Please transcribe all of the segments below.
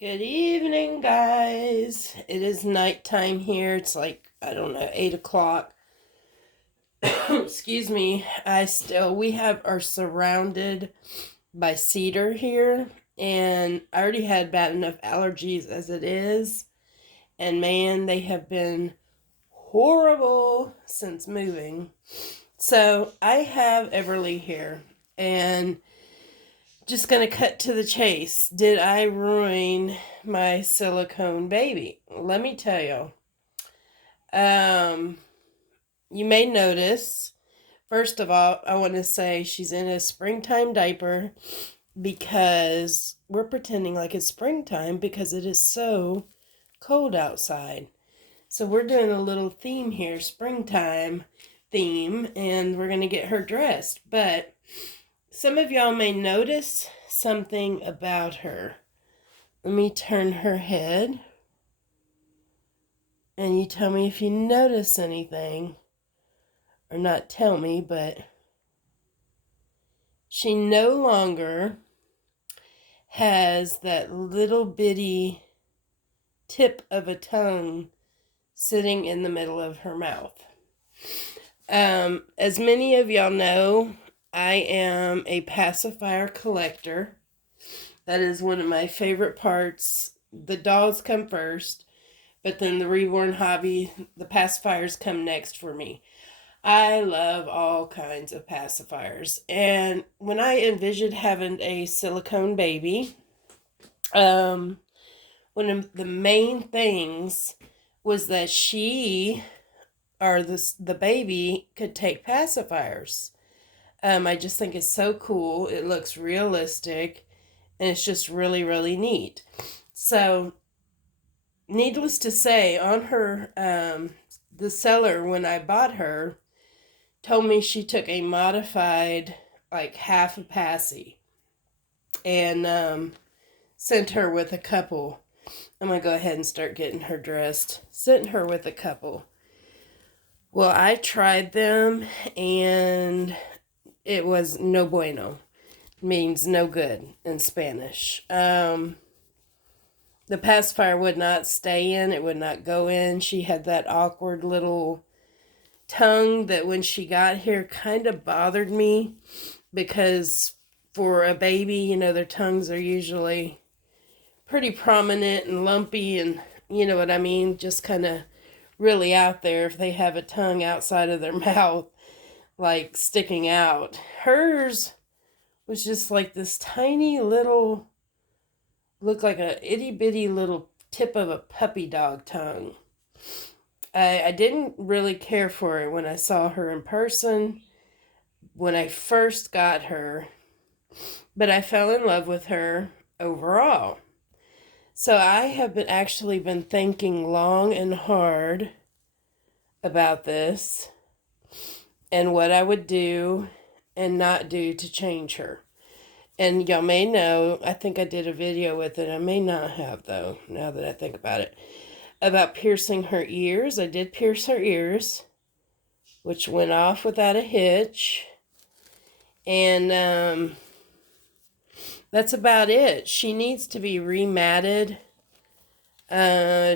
Good evening, guys. It is nighttime here. It's like, I don't know, 8 o'clock. Excuse me. Are surrounded by cedar here. And I already had bad enough allergies as it is. And man, they have been horrible since moving. So I have Everly here. And just gonna cut to the chase. Did I ruin my silicone baby? Let me tell you. Um, you may notice. First of all, I want to say she's in a springtime diaper because we're pretending like it's springtime because it is so cold outside. So we're doing a little theme here, springtime theme, and we're gonna get her dressed. But some of y'all may notice something about her. Let me turn her head. And you tell me if you notice anything. Or not tell me, but she no longer has that little bitty tip of a tongue sitting in the middle of her mouth. As many of y'all know, I am a pacifier collector. That is one of my favorite parts. The dolls come first, but then the reborn hobby, the pacifiers come next for me. I love all kinds of pacifiers. And when I envisioned having a silicone baby, one of the main things was that she or the baby could take pacifiers. I just think it's so cool. It looks realistic and it's just really, really neat. So, needless to say, on her, the seller, when I bought her, told me she took a modified, like half a passy, and sent her with a couple. I'm going to go ahead and start getting her dressed. Sent her with a couple. Well, I tried them, and it was no bueno. Means no good in Spanish. The pacifier would not stay in. It would not go in. She had that awkward little tongue that when she got here kind of bothered me because for a baby, their tongues are usually pretty prominent and lumpy and you know what I mean, just kind of really out there if they have a tongue outside of their mouth, like sticking out. Hers was just like this tiny little, looked like a itty bitty little tip of a puppy dog tongue. I didn't really care for it when I saw her in person when I first got her, but I fell in love with her overall. So I have actually been thinking long and hard about this and what I would do and not do to change her. And y'all may know, I think I did a video with it. I may not have, though, now that I think about it, about piercing her ears. I did pierce her ears, which went off without a hitch. And that's about it. She needs to be rematted.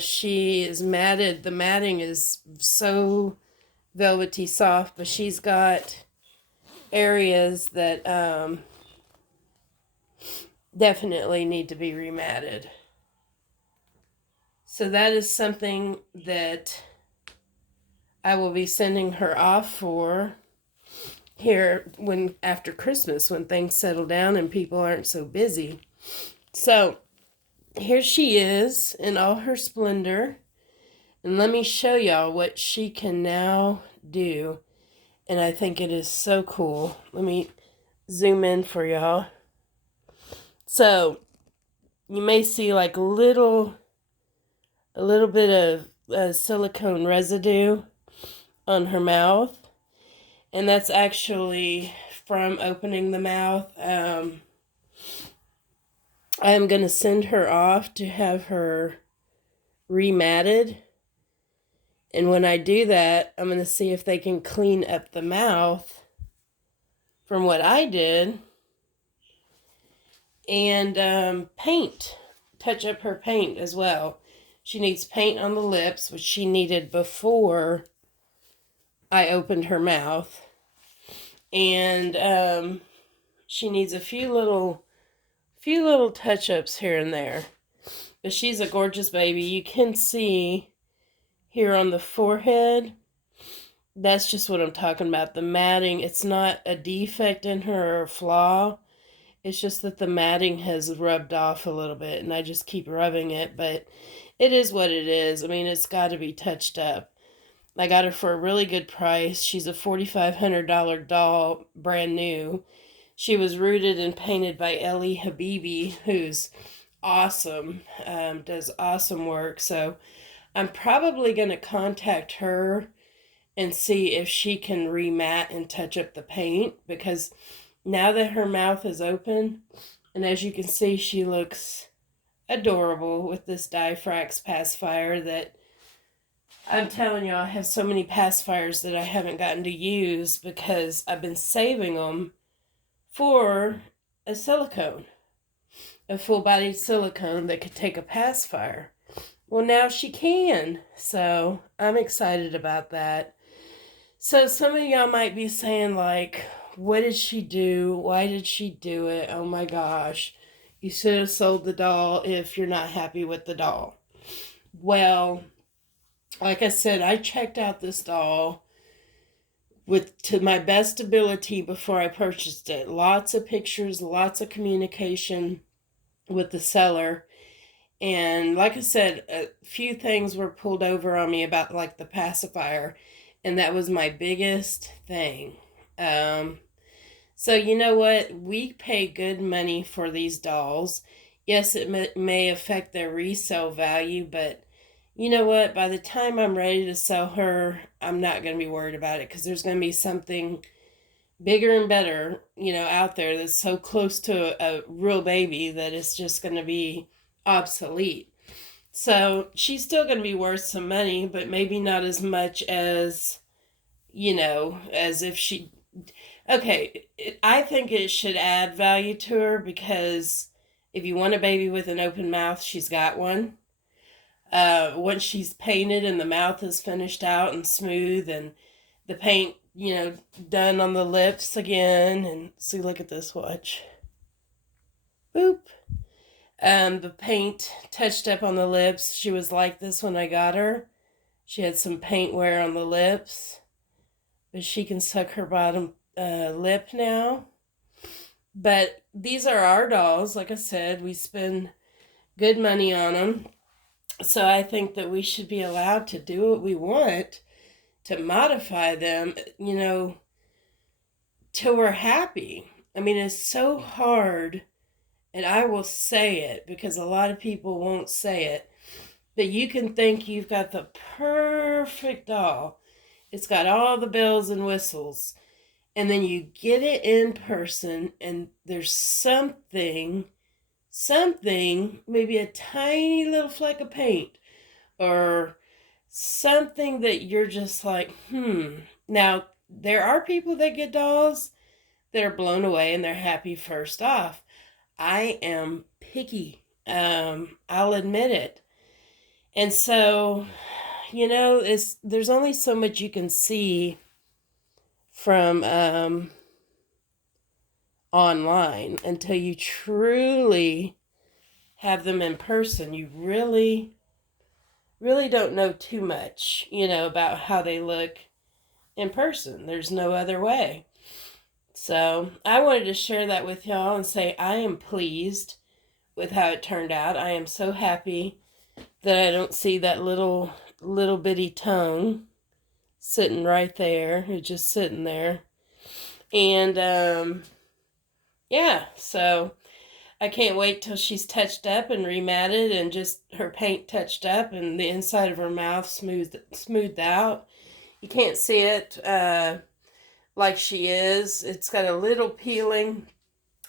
She is matted. The matting is so velvety soft, but she's got areas that definitely need to be rematted. So that is something that I will be sending her off for here when after Christmas, when things settle down and people aren't so busy. So here she is in all her splendor. And let me show y'all what she can now do. And I think it is so cool. Let me zoom in for y'all. So you may see like a little bit of silicone residue on her mouth. And that's actually from opening the mouth. I am going to send her off to have her rematted. And when I do that, I'm going to see if they can clean up the mouth from what I did and paint touch up her paint as well. She needs paint on the lips, which she needed before I opened her mouth. And she needs a few little touch-ups here and there. But she's a gorgeous baby. You can see here on the forehead, that's just what I'm talking about. The matting, it's not a defect in her or a flaw. It's just that the matting has rubbed off a little bit, and I just keep rubbing it, but it is what it is. I mean, it's got to be touched up. I got her for a really good price. She's a $4,500 doll, brand new. She was rooted and painted by Ellie Habibi, who's awesome, does awesome work. So I'm probably going to contact her and see if she can remat and touch up the paint, because now that her mouth is open, and as you can see, she looks adorable with this Diffrax pacifier that I'm telling you, I have so many pacifiers that I haven't gotten to use because I've been saving them for a silicone, a full-bodied silicone that could take a pacifier. Well, now she can, so I'm excited about that. So some of y'all might be saying, like, what did she do? Why did she do it? Oh my gosh. You should have sold the doll if you're not happy with the doll. Well, like I said, I checked out this doll to my best ability before I purchased it. Lots of pictures, lots of communication with the seller. And like I said, a few things were pulled over on me about like the pacifier. And that was my biggest thing. So you know what? We pay good money for these dolls. Yes, it may affect their resale value, but you know what? By the time I'm ready to sell her, I'm not going to be worried about it, because there's going to be something bigger and better, out there that's so close to a real baby that it's just going to be obsolete. So she's still going to be worth some money, but maybe not as much as, as if she... Okay, I think it should add value to her, because if you want a baby with an open mouth, she's got one. Once she's painted and the mouth is finished out and smooth and the paint, done on the lips again. And see, look at this, watch. Boop. The paint touched up on the lips. She was like this when I got her. She had some paint wear on the lips, but she can suck her bottom lip now. But these are our dolls. Like I said, we spend good money on them. So I think that we should be allowed to do what we want to modify them, till we're happy. I mean, it's so hard, and I will say it because a lot of people won't say it, but you can think you've got the perfect doll. It's got all the bells and whistles, and then you get it in person, and there's something, maybe a tiny little fleck of paint or something that you're just like, Now, there are people that get dolls that are blown away and they're happy first off. I am picky. I'll admit it. And so, there's only so much you can see from online until you truly have them in person. You really don't know too much, about how they look in person. There's no other way. So I wanted to share that with y'all and say I am pleased with how it turned out. I am so happy that I don't see that little bitty tongue sitting right there. It's just sitting there. And yeah, so I can't wait till she's touched up and rematted and just her paint touched up and the inside of her mouth smoothed out. You can't see it like she is. It's got a little peeling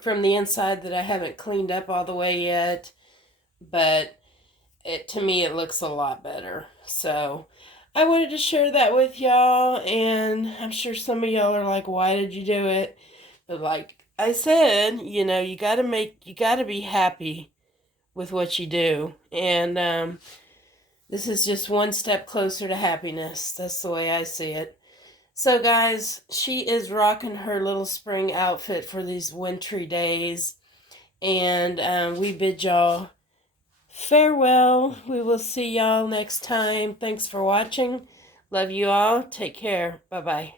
from the inside that I haven't cleaned up all the way yet, but to me it looks a lot better. So I wanted to share that with y'all, and I'm sure some of y'all are like, why did you do it? But like I said, you gotta be happy with what you do. And this is just one step closer to happiness. That's the way I see it. So, guys, she is rocking her little spring outfit for these wintry days. And we bid y'all farewell. We will see y'all next time. Thanks for watching. Love you all. Take care. Bye-bye.